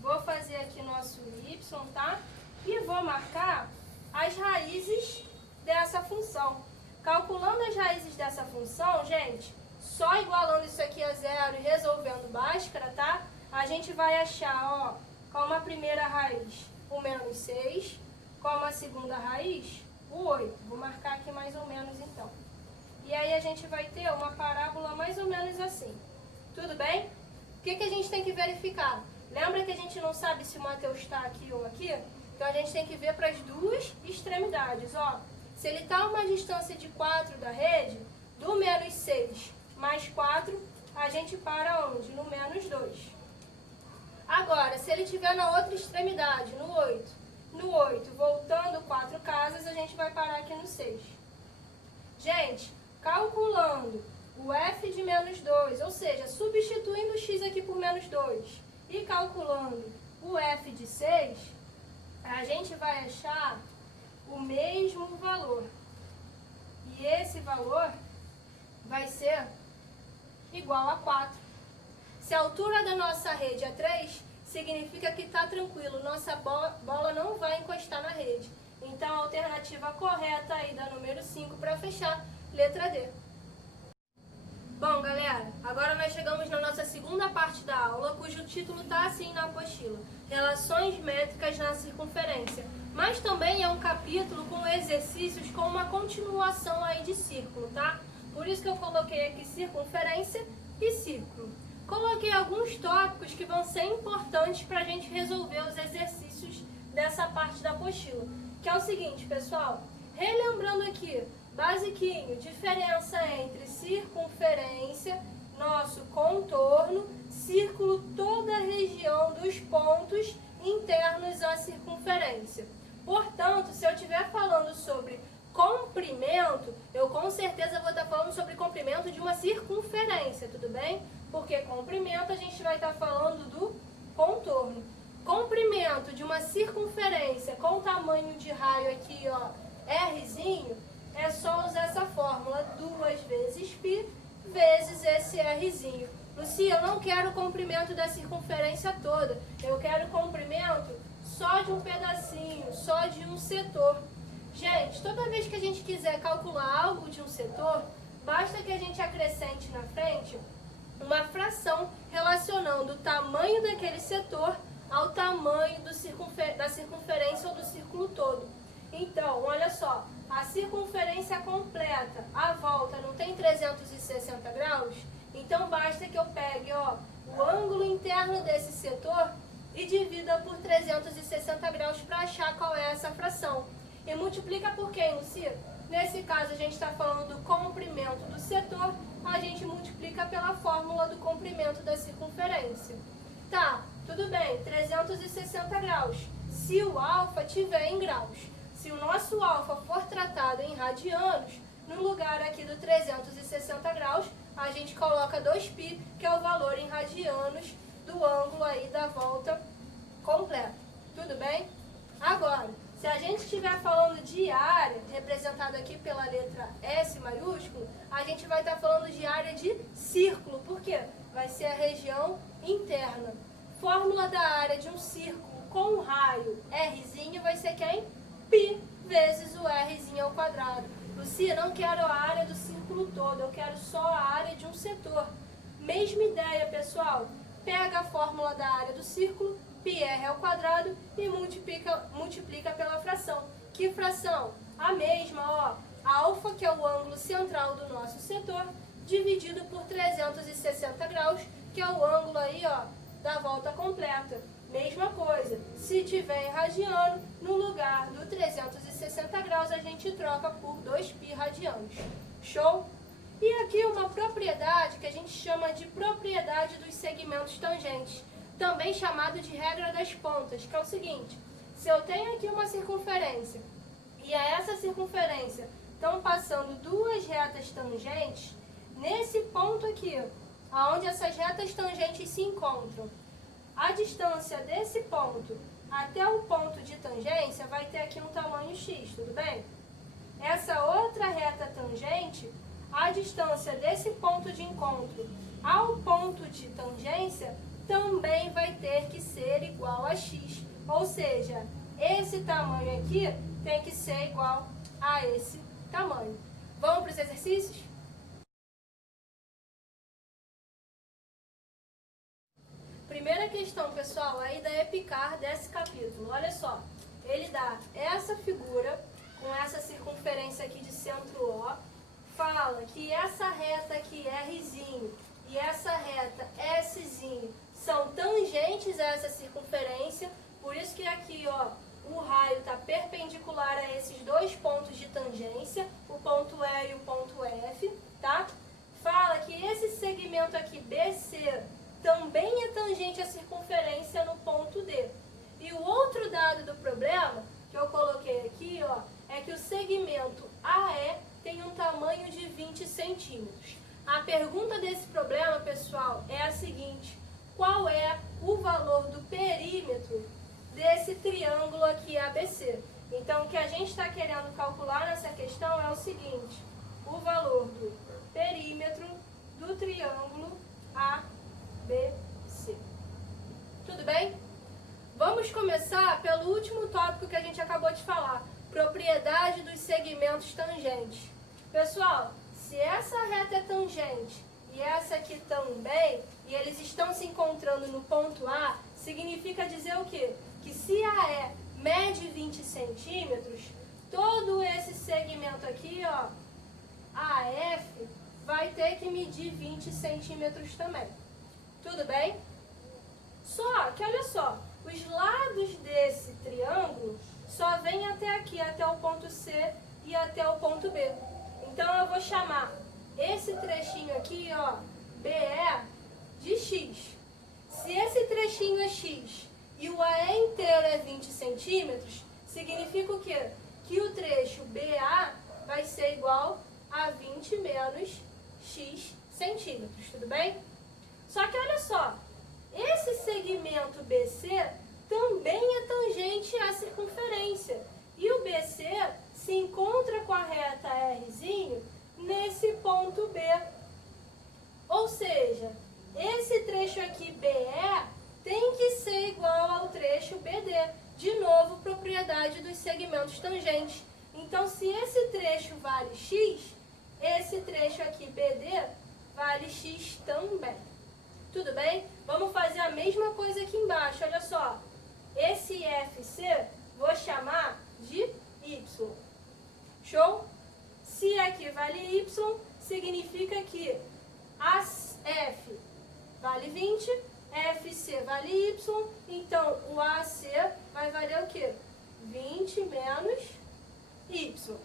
vou fazer aqui nosso y, tá? E vou marcar as raízes dessa função. Calculando as raízes dessa função, gente, só igualando isso aqui a zero e resolvendo Bhaskara, tá? A gente vai achar, ó, como a primeira raiz, o menos 6, como a segunda raiz, o 8. Vou marcar aqui mais ou menos, então. E aí a gente vai ter uma parábola mais ou menos assim. Tudo bem? O que a gente tem que verificar? Lembra que a gente não sabe se o Mateus está aqui ou aqui? Então, a gente tem que ver para as duas extremidades, ó. Se ele está a uma distância de 4 da rede, do menos 6 mais 4, a gente para onde? No menos 2. Agora, se ele estiver na outra extremidade, no 8. No 8, voltando 4 casas, a gente vai parar aqui no 6. Gente, calculando o f de menos 2, ou seja, substituindo o x aqui por menos 2, e calculando o f de 6, a gente vai achar o mesmo valor. E esse valor vai ser igual a 4. Se a altura da nossa rede é 3, significa que está tranquilo, nossa bola não vai encostar na rede. Então, a alternativa correta aí da número 5 para fechar, letra D. Bom, galera, agora nós chegamos na nossa segunda parte da aula, cujo título está assim na apostila: Relações métricas na circunferência. Mas também é um capítulo com exercícios com uma continuação aí de círculo, tá? Por isso que eu coloquei aqui circunferência e círculo. Coloquei alguns tópicos que vão ser importantes para a gente resolver os exercícios dessa parte da apostila. Que é o seguinte, pessoal, relembrando aqui, basiquinho, diferença entre circunferência, nosso contorno, círculo, toda a região dos pontos internos à circunferência. Portanto, se eu estiver falando sobre Comprimento, eu com certeza vou estar falando sobre comprimento de uma circunferência, tudo bem? Porque comprimento a gente vai estar falando do contorno. Comprimento de uma circunferência com tamanho de raio aqui, ó, Rzinho, é só usar essa fórmula, 2 vezes π vezes esse Rzinho. Lucia, eu não quero o comprimento da circunferência toda, eu quero o comprimento só de um pedacinho, só de um setor. Gente, toda vez que a gente quiser calcular algo de um setor, basta que a gente acrescente na frente uma fração relacionando o tamanho daquele setor ao tamanho da circunferência ou do círculo todo. Então, olha só, a circunferência completa, a volta, não tem 360 graus? Então, basta que eu pegue, ó, o ângulo interno desse setor e divida por 360 graus para achar qual é essa fração. E multiplica por quem, Lucia? Nesse caso, a gente está falando do comprimento do setor, a gente multiplica pela fórmula do comprimento da circunferência. Tá, tudo bem, 360 graus. Se o alfa tiver em graus, se o nosso alfa for tratado em radianos, no lugar aqui do 360 graus, a gente coloca 2π, que é o valor em radianos do ângulo aí da volta completa. Tudo bem? Agora, se a gente estiver falando de área, representada aqui pela letra S maiúsculo, a gente vai estar falando de área de círculo. Por quê? Vai ser a região interna. Fórmula da área de um círculo com raio Rzinho vai ser quem? π vezes o Rzinho ao quadrado. Lucia, não quero a área do círculo todo, eu quero só a área de um setor. Mesma ideia, pessoal. Pega a fórmula da área do círculo, πr ao quadrado, e multiplica pela fração. Que fração? A mesma, ó. Alfa, que é o ângulo central do nosso setor, dividido por 360 graus, que é o ângulo aí, ó, da volta completa. Mesma coisa, se tiver em radiano, no lugar do 360 graus, a gente troca por 2π radianos. Show? E aqui uma propriedade que a gente chama de propriedade dos segmentos tangentes, também chamado de regra das pontas, que é o seguinte: se eu tenho aqui uma circunferência e a essa circunferência estão passando duas retas tangentes, nesse ponto aqui, onde essas retas tangentes se encontram, a distância desse ponto até o ponto de tangência vai ter aqui um tamanho x, tudo bem? Essa outra reta tangente, a distância desse ponto de encontro ao ponto de tangência também vai ter que ser igual a x. Ou seja, esse tamanho aqui tem que ser igual a esse tamanho. Vamos para os exercícios? Primeira questão, pessoal, aí da EPICAR desse capítulo. Olha só, ele dá essa figura com essa circunferência aqui de centro O, fala que essa reta aqui Rzinho e essa reta Szinho são tangentes a essa circunferência, por isso que aqui, ó, o raio está perpendicular a esses dois pontos de tangência, o ponto E e o ponto F, tá? Fala que esse segmento aqui BC também é tangente à circunferência no ponto D. E o outro dado do problema, que eu coloquei aqui, ó, é que o segmento AE tem um tamanho de 20 centímetros. A pergunta desse problema, pessoal, é a seguinte: qual é o valor do perímetro desse triângulo aqui ABC? Então, o que a gente está querendo calcular nessa questão é o seguinte: o valor do perímetro do triângulo ABC. Tudo bem? Vamos começar pelo último tópico que a gente acabou de falar: propriedade dos segmentos tangentes. Pessoal, se essa reta é tangente e essa aqui também, e eles estão se encontrando no ponto A, significa dizer o quê? Que se AE mede 20 centímetros, todo esse segmento aqui, ó, AF, vai ter que medir 20 centímetros também. Tudo bem? Só que, olha só, os lados desse triângulo só vêm até aqui, até o ponto C e até o ponto B. Então, eu vou chamar esse trechinho aqui, ó, BE, de X. Se esse trechinho é X e o AE inteiro é 20 centímetros, significa o quê? que o trecho BA vai ser igual a 20 menos x centímetros, tudo bem? Só que olha só, esse segmento BC também é tangente à circunferência. E o BC se encontra com a reta R'zinho nesse ponto B. Ou seja, esse trecho aqui BE tem que ser igual ao trecho BD. De novo, propriedade dos segmentos tangentes. Então, se esse trecho vale x, esse trecho aqui BD vale x também. Tudo bem? Vamos fazer a mesma coisa aqui embaixo. Olha só. Esse FC vou chamar de y. Show? Se aqui vale y, significa que F vale 20, FC vale y, então o AC vai valer o quê? 20 menos y.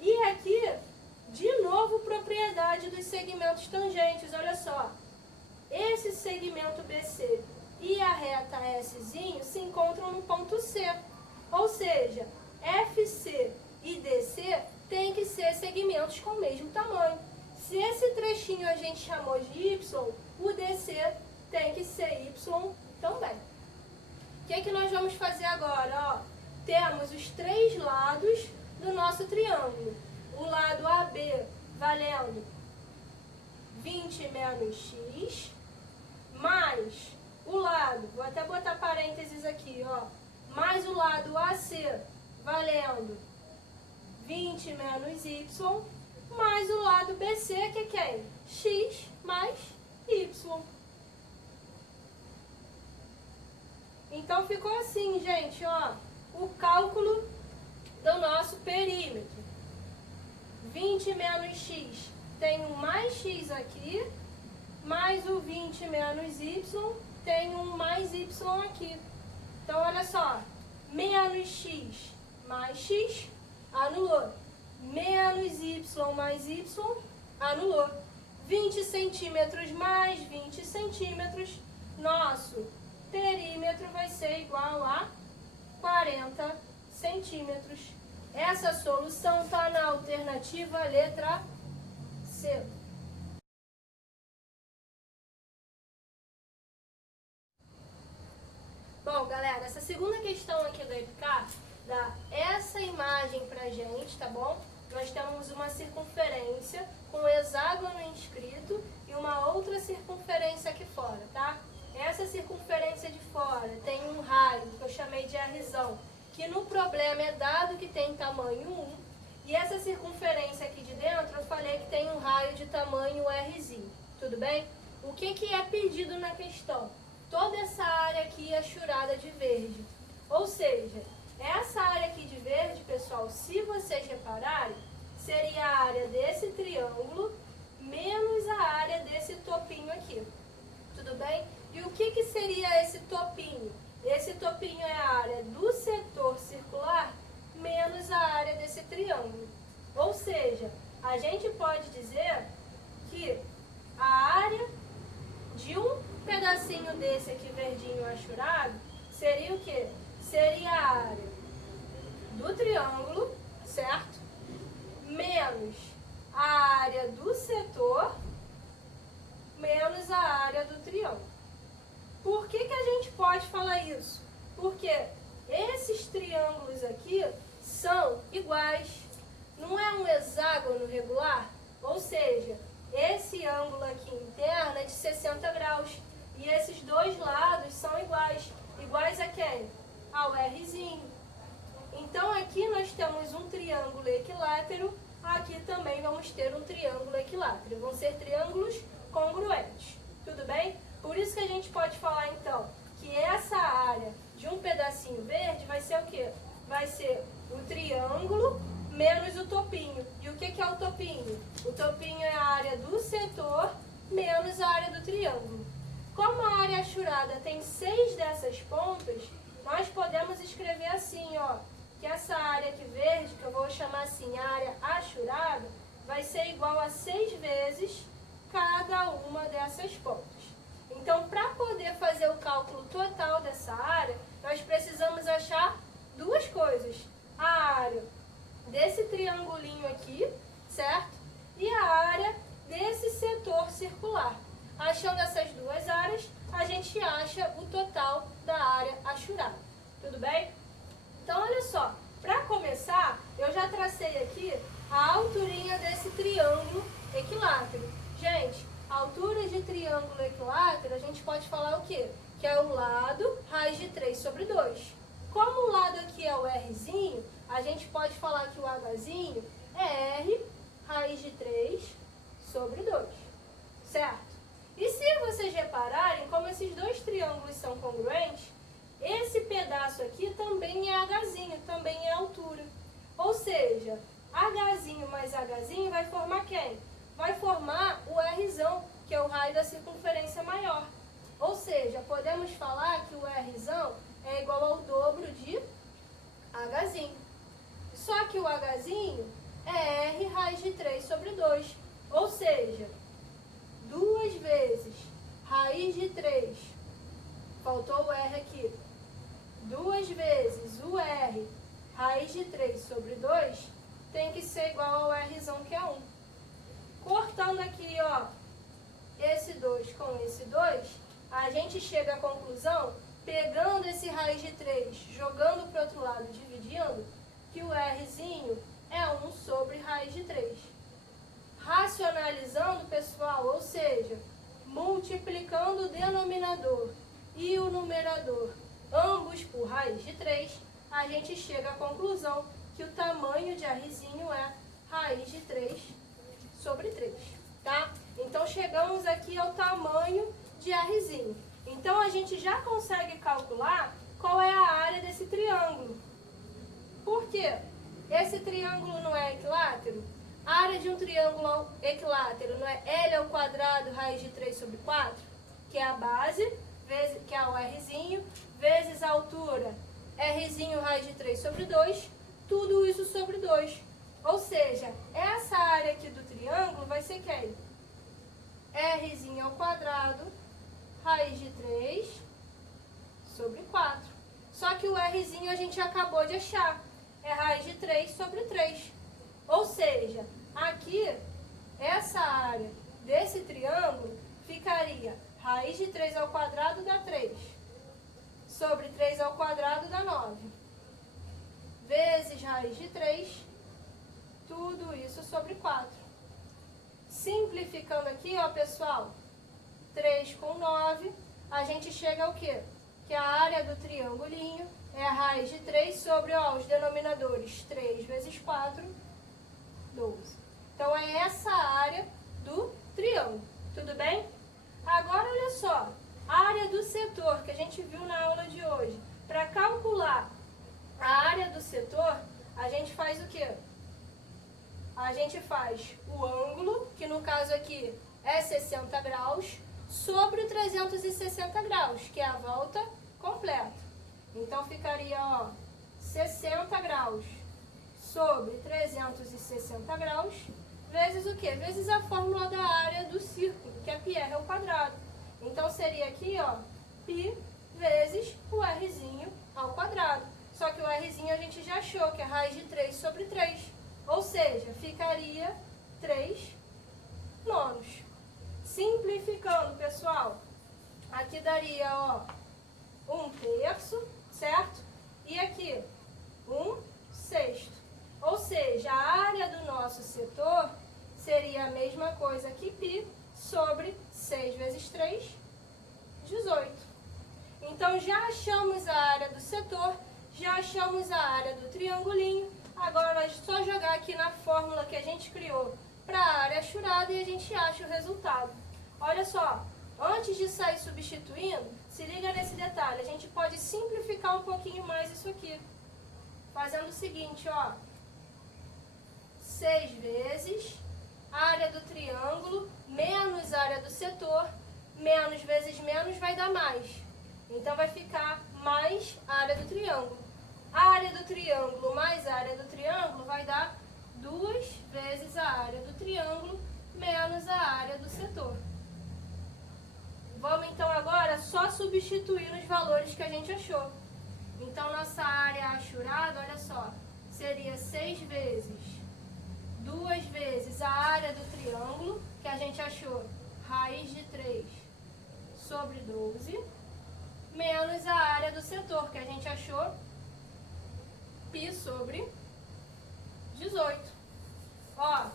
E aqui, de novo, propriedade dos segmentos tangentes. Olha só, esse segmento BC e a reta Szinho se encontram no ponto C. Ou seja, FC e DC tem que ser segmentos com o mesmo tamanho. Se esse trechinho a gente chamou de Y, o DC tem que ser Y também. O que nós vamos fazer agora? Ó, temos os três lados do nosso triângulo. O lado AB valendo 20 menos x, mais o lado, vou até botar parênteses aqui, ó, mais o lado AC valendo 20 menos y, mais o lado BC, que é quem? X mais y. Então ficou assim, gente, ó, o cálculo do nosso perímetro. 20 menos x tem um mais x aqui, mais o 20 menos y tem um mais y aqui. Então, olha só, menos x mais x, anulou. Menos y mais y, anulou. 20 centímetros mais 20 centímetros, nosso perímetro vai ser igual a 40 centímetros. Essa solução está na alternativa letra C. Bom, galera, essa segunda questão aqui do EPICAR dá essa imagem pra gente, tá bom? Nós temos uma circunferência com um hexágono inscrito e uma outra circunferência aqui fora, tá? Essa circunferência de fora tem um raio, que eu chamei de Rzão, que no problema é dado que tem tamanho 1, e essa circunferência aqui de dentro eu falei que tem um raio de tamanho Rzinho, tudo bem? O que é pedido na questão? Toda essa área aqui é achurada de verde, ou seja, essa área aqui de verde, pessoal, se vocês repararem, seria a área desse triângulo menos a área desse topinho aqui, tudo bem? E o que seria esse topinho? Esse topinho é a área do setor circular menos a área desse triângulo. Ou seja, a gente pode dizer que a área de um pedacinho desse aqui verdinho achurado seria o quê? Seria a área do triângulo, certo? Menos a área do setor menos a área do triângulo. Por que a gente pode falar isso? Porque esses triângulos aqui são iguais. Não é um hexágono regular? Ou seja, esse ângulo aqui interno é de 60 graus. E esses dois lados são iguais. Iguais a quem? Ao Rzinho. Então aqui nós temos um triângulo equilátero. Aqui também vamos ter um triângulo equilátero. Vão ser triângulos congruentes. Tudo bem? Por isso que a gente pode falar, então, que essa área de um pedacinho verde vai ser o quê? Vai ser o triângulo menos o topinho. E o que é o topinho? O topinho é a área do setor menos a área do triângulo. Como a área achurada tem 6 dessas pontas, nós podemos escrever assim, ó, que essa área aqui verde, que eu vou chamar assim, a área achurada, vai ser igual a 6 vezes cada uma dessas pontas. Então, para poder fazer o cálculo total dessa área, nós precisamos achar duas coisas. A área triangulinho aqui, certo? E a área desse setor circular. Achando essas duas áreas, a gente acha o total da área achurada. Tudo bem? Então, olha só. Para começar, eu já tracei aqui a alturinha desse triângulo equilátero. Gente, a altura de triângulo equilátero, a gente pode falar o quê? Que é o lado raiz de 3 sobre 2. Como o lado aqui é o Rzinho, a gente pode falar que o Hzinho é R raiz de 3 sobre 2. Certo? E se vocês repararem, como esses dois triângulos são congruentes, esse pedaço aqui também é Hzinho, também é altura. Ou seja, Hzinho mais Hzinho vai formar quem? Vai formar o Rzão, que é o raio da circunferência maior. Ou seja, podemos falar que o Rzão é igual ao dobro de Hzinho. Só que o Hzinho é R raiz de 3 sobre 2. Ou seja, 2 vezes raiz de 3, faltou o R aqui, 2 vezes o R raiz de 3 sobre 2 tem que ser igual ao Rzão, que é 1. Cortando aqui, ó, esse 2 com esse 2, a gente chega à conclusão, pegando esse raiz de 3, jogando para o outro lado, dividindo, que o Rzinho é 1 sobre raiz de 3. Racionalizando, pessoal, ou seja, multiplicando o denominador e o numerador, ambos por raiz de 3, a gente chega à conclusão que o tamanho de Rzinho é raiz de 3 sobre 3, tá? Então, chegamos aqui ao tamanho de Rzinho. Então, a gente já consegue calcular qual é a área desse triângulo. Por quê? Esse triângulo não é equilátero? A área de um triângulo equilátero não é L ao quadrado raiz de 3 sobre 4? Que é a base, vezes, que é o Rzinho, vezes a altura, Rzinho raiz de 3 sobre 2, tudo isso sobre 2. Ou seja, essa área aqui do triângulo vai ser quem? Rzinho ao quadrado raiz de 3 sobre 4. Só que o Rzinho a gente acabou de achar. É raiz de 3 sobre 3. Ou seja, aqui, essa área desse triângulo ficaria raiz de 3 ao quadrado dá 3. Sobre 3 ao quadrado dá 9. Vezes raiz de 3, tudo isso sobre 4. Simplificando aqui, ó, pessoal, 3 com 9, a gente chega ao quê? Que a área do triangulinho é a raiz de 3 sobre, ó, os denominadores 3 vezes 4, 12. Então, é essa a área do triângulo. Tudo bem? Agora, olha só, a área do setor que a gente viu na aula de hoje. Para calcular a área do setor, a gente faz o quê? A gente faz o ângulo, que no caso aqui é 60 graus, sobre 360 graus, que é a volta completa. Então, ficaria, ó, 60 graus sobre 360 graus, vezes o quê? Vezes a fórmula da área do círculo, que é πr ao quadrado. Então, seria aqui, ó, π vezes o Rzinho ao quadrado. Só que o Rzinho a gente já achou, que é raiz de 3 sobre 3. Ou seja, ficaria 3 nonos. Simplificando, pessoal, aqui daria, ó, 1/3, certo? E aqui, 1/6. Ou seja, a área do nosso setor seria a mesma coisa que π sobre 6 vezes 3, 18. Então, já achamos a área do setor, já achamos a área do triangulinho. Agora, é só jogar aqui na fórmula que a gente criou para a área achurada e a gente acha o resultado. Olha só, antes de sair substituindo, se liga nesse detalhe. A gente pode simplificar um pouquinho mais isso aqui. Fazendo o seguinte, ó. 6 vezes área do triângulo menos área do setor. Menos vezes menos vai dar mais. Então, vai ficar mais área do triângulo. A área do triângulo mais a área do triângulo vai dar 2 vezes a área do triângulo menos a área do setor. Vamos, então, agora só substituir nos valores que a gente achou. Então, nossa área achurada, olha só, seria 6 vezes 2 vezes a área do triângulo, que a gente achou raiz de 3 sobre 12, menos a área do setor, que a gente achou π sobre 18. Ó,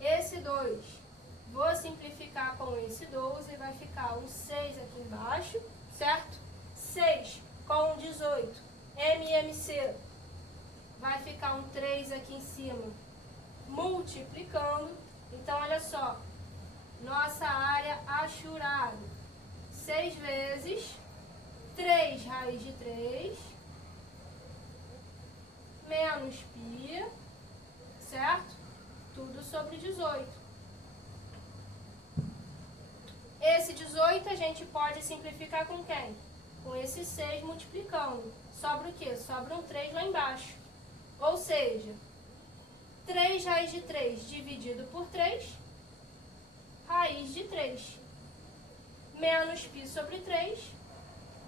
esse 2, vou simplificar com esse 12, vai ficar um 6 aqui embaixo, certo? 6 com 18, MMC, vai ficar um 3 aqui em cima, multiplicando. Então, olha só, nossa área achurada, 6 vezes 3 raiz de 3, menos π, certo? Tudo sobre 18. Esse 18 a gente pode simplificar com quem? Com esse 6 multiplicando. Sobra o quê? Sobra um 3 lá embaixo. Ou seja, 3 raiz de 3 dividido por 3, raiz de 3. Menos π sobre 3,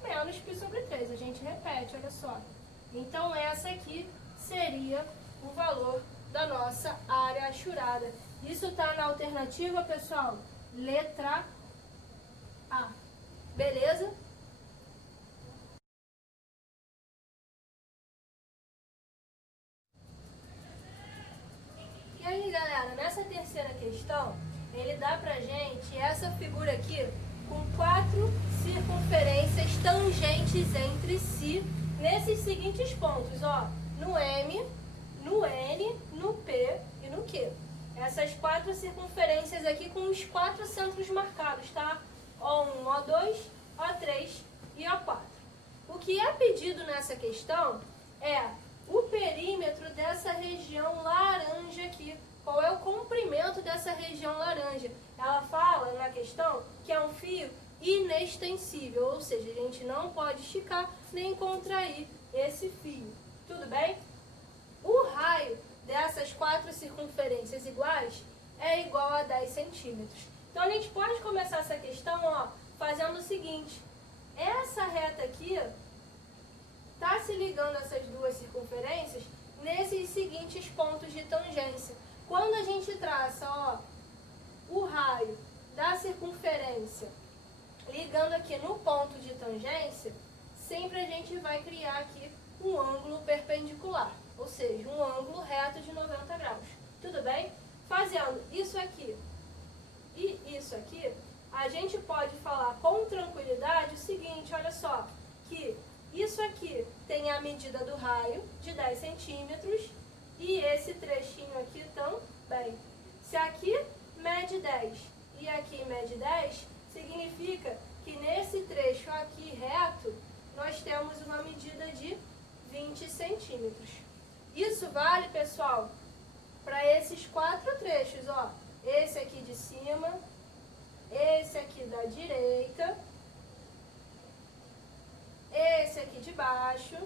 menos π sobre 3. A gente repete, olha só. Então, essa aqui seria o valor da nossa área achurada. Isso está na alternativa, pessoal? Letra A. Beleza? E aí, galera, nessa terceira questão, ele dá pra gente essa figura aqui com 4 circunferências tangentes entre si nesses seguintes pontos, ó, no M, no N, no P e no Q. Essas 4 circunferências aqui com os 4 centros marcados, tá? O1, O2, O3 e O4. O que é pedido nessa questão é o perímetro dessa região laranja aqui. Qual é o comprimento dessa região laranja? Ela fala na questão que é um fio inextensível, ou seja, a gente não pode esticar nem contrair esse fio. Tudo bem? O raio dessas 4 circunferências iguais é igual a 10 centímetros. Então, a gente pode começar essa questão, ó, fazendo o seguinte. Essa reta aqui está se ligando a essas 2 circunferências nesses seguintes pontos de tangência. Quando a gente traça, ó, o raio da circunferência ligando aqui no ponto de tangência, sempre a gente vai criar aqui um ângulo perpendicular, ou seja, um ângulo reto de 90 graus. Tudo bem? Fazendo isso aqui e isso aqui, a gente pode falar com tranquilidade o seguinte, olha só, que isso aqui tem a medida do raio de 10 centímetros e esse trechinho aqui também. Se aqui mede 10 e aqui mede 10, significa que nesse trecho aqui reto, nós temos uma medida de 20 centímetros. Isso vale, pessoal, para esses 4 trechos, ó. Esse aqui de cima, esse aqui da direita, esse aqui de baixo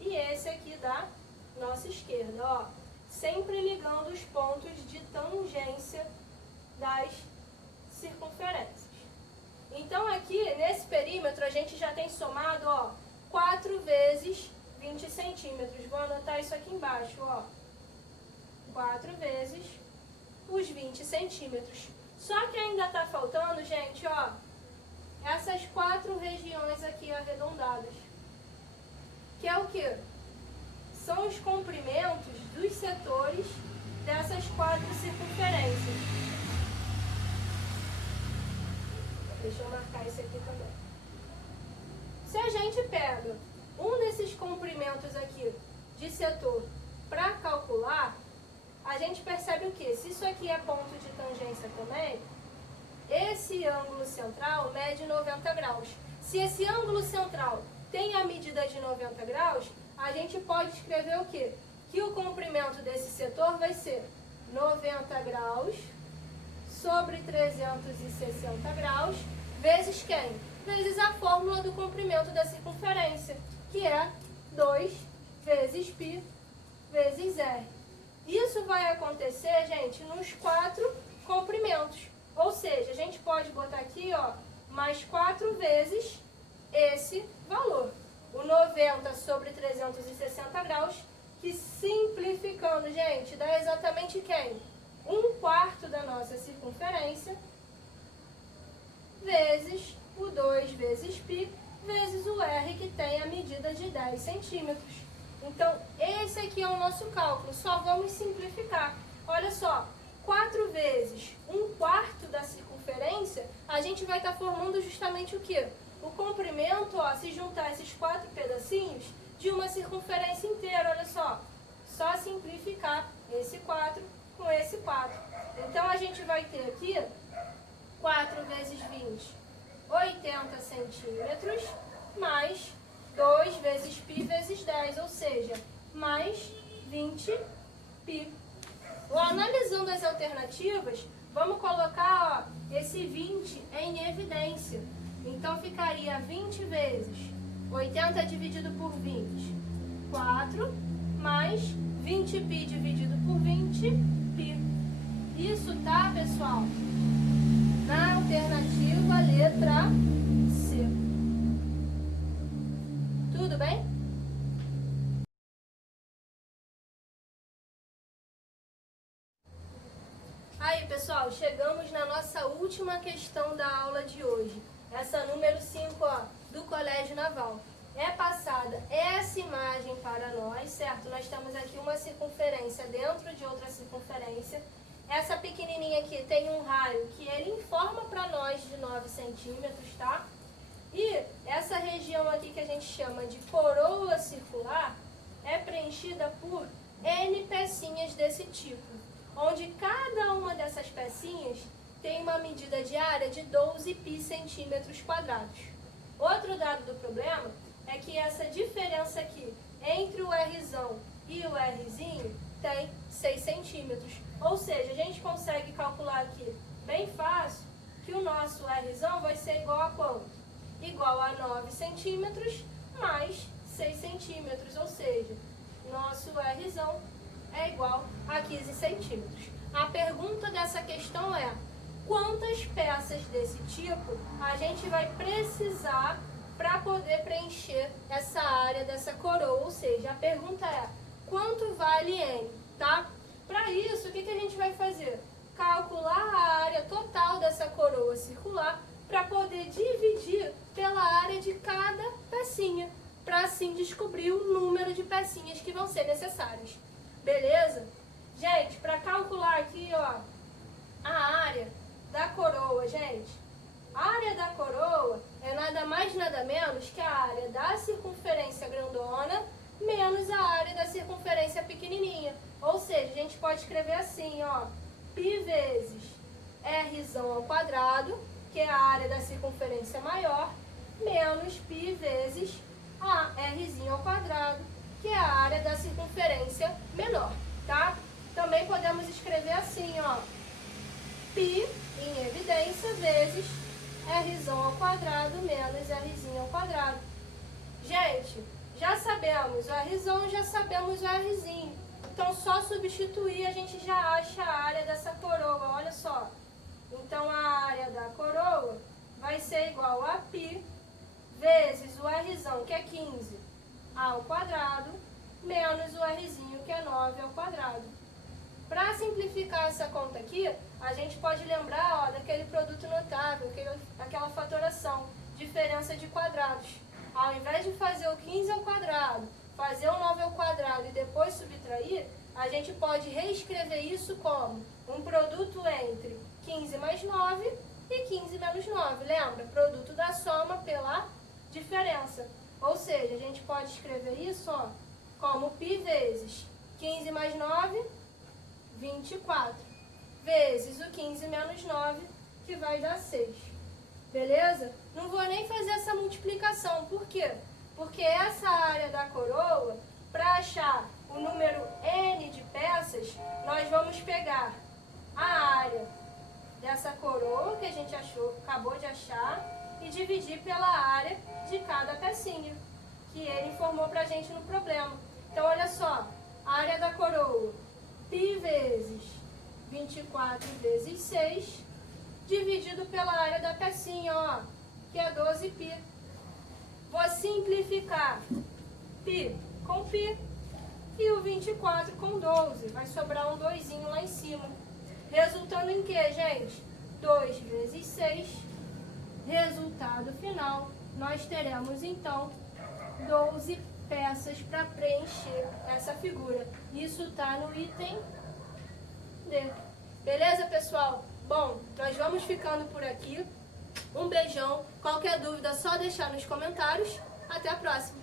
e esse aqui da nossa esquerda, ó. Sempre ligando os pontos de tangência das circunferências. Então, aqui, nesse perímetro, a gente já tem somado, ó, 4 vezes 20 centímetros. Vou anotar isso aqui embaixo, ó. 4 vezes os 20 centímetros. Só que ainda está faltando, gente, ó, essas 4 regiões aqui arredondadas. Que é o quê? São os comprimentos dos setores dessas 4 circunferências. Deixa eu marcar isso aqui também. Se a gente pega um desses comprimentos aqui de setor para calcular, a gente percebe o quê? Se isso aqui é ponto de tangência também, esse ângulo central mede 90 graus. Se esse ângulo central tem a medida de 90 graus, a gente pode escrever o quê? Que o comprimento desse setor vai ser 90 graus sobre 360 graus, vezes quem? Vezes a fórmula do comprimento da circunferência, que é 2 vezes π vezes r. Isso vai acontecer, gente, nos 4 comprimentos. Ou seja, a gente pode botar aqui, ó, mais 4 vezes esse valor. O 90 sobre 360 graus que simplificando, gente, dá exatamente quem? 1/4 da nossa circunferência vezes o 2 vezes π vezes o R, que tem a medida de 10 centímetros. Então, esse aqui é o nosso cálculo. Só vamos simplificar. Olha só, 4 vezes 1/4 da circunferência, a gente vai estar formando justamente o quê? O comprimento, ó, se juntar esses 4 pedacinhos de uma circunferência inteira, olha só. Só simplificar esse 4 com esse 4. Então, a gente vai ter aqui 4 vezes 20, 80 centímetros, mais 2 vezes π vezes 10, ou seja, mais 20 π. Analisando as alternativas, vamos colocar, ó, esse 20 em evidência. Então, ficaria 20 vezes 80 dividido por 20, 4, mais 20π dividido por 20π. Isso tá, pessoal? Na alternativa letra C. Tudo bem? Aí, pessoal, chegamos na nossa última questão da aula de hoje. Essa número 5, ó, do Colégio Naval. É passada essa imagem para nós, certo? Nós temos aqui uma circunferência dentro de outra circunferência. Essa pequenininha aqui tem um raio que ele informa para nós de 9 centímetros, tá? E essa região aqui que a gente chama de coroa circular é preenchida por N pecinhas desse tipo, onde cada uma dessas pecinhas tem uma medida de área de 12 π centímetros quadrados. Outro dado do problema é que essa diferença aqui entre o Rzão e o Rzinho tem 6 centímetros. Ou seja, a gente consegue calcular aqui bem fácil que o nosso Rzão vai ser igual a quanto? Igual a 9 centímetros mais 6 centímetros. Ou seja, nosso Rzão é igual a 15 centímetros. A pergunta dessa questão é: quantas peças desse tipo a gente vai precisar para poder preencher essa área dessa coroa? Ou seja, a pergunta é: quanto vale N, tá? Para isso, o que a gente vai fazer? Calcular a área total dessa coroa circular para poder dividir pela área de cada pecinha, para assim descobrir o número de pecinhas que vão ser necessárias. Beleza? Gente, para calcular aqui, ó, a área da coroa, gente, a área da coroa é nada mais nada menos que a área da circunferência grandona menos a área da circunferência pequenininha. Ou seja, a gente pode escrever assim, ó, π vezes Rzão ao quadrado, que é a área da circunferência maior, menos π vezes a Rzinho ao quadrado, que é a área da circunferência menor, tá? Também podemos escrever assim, ó, π em evidência vezes Rzão ao quadrado menos Rzinho ao quadrado. Gente, já sabemos o Rzão, já sabemos o Rzinho. Então, só substituir, a gente já acha a área dessa coroa, olha só. Então, a área da coroa vai ser igual a π vezes o Rzão, que é 15, ao quadrado, menos o Rzinho, que é 9 ao quadrado. Para simplificar essa conta aqui, a gente pode lembrar, ó, daquele produto notável, aquela fatoração, diferença de quadrados. Ao invés de fazer o 15 ao quadrado, fazer o 9 ao quadrado e depois subtrair, a gente pode reescrever isso como um produto entre 15 mais 9 e 15 menos 9. Lembra? Produto da soma pela diferença. Ou seja, a gente pode escrever isso, ó, como π vezes 15 mais 9, 24, vezes o 15 menos 9, que vai dar 6. Beleza? Não vou nem fazer essa multiplicação. Por quê? Porque essa área da coroa, para achar o número N de peças, nós vamos pegar a área dessa coroa que a gente acabou de achar e dividir pela área de cada pecinha, que ele informou para a gente no problema. Então, olha só, a área da coroa, π vezes 24 vezes 6, dividido pela área da pecinha, ó, que é 12π. Vou simplificar π com π, e o 24 com 12. Vai sobrar um 2 lá em cima. Resultando em que, gente? 2 vezes 6. Resultado final, nós teremos então 12 peças para preencher essa figura. Isso está no item D. Beleza, pessoal? Bom, nós vamos ficando por aqui. Um beijão. Qualquer dúvida, é só deixar nos comentários. Até a próxima!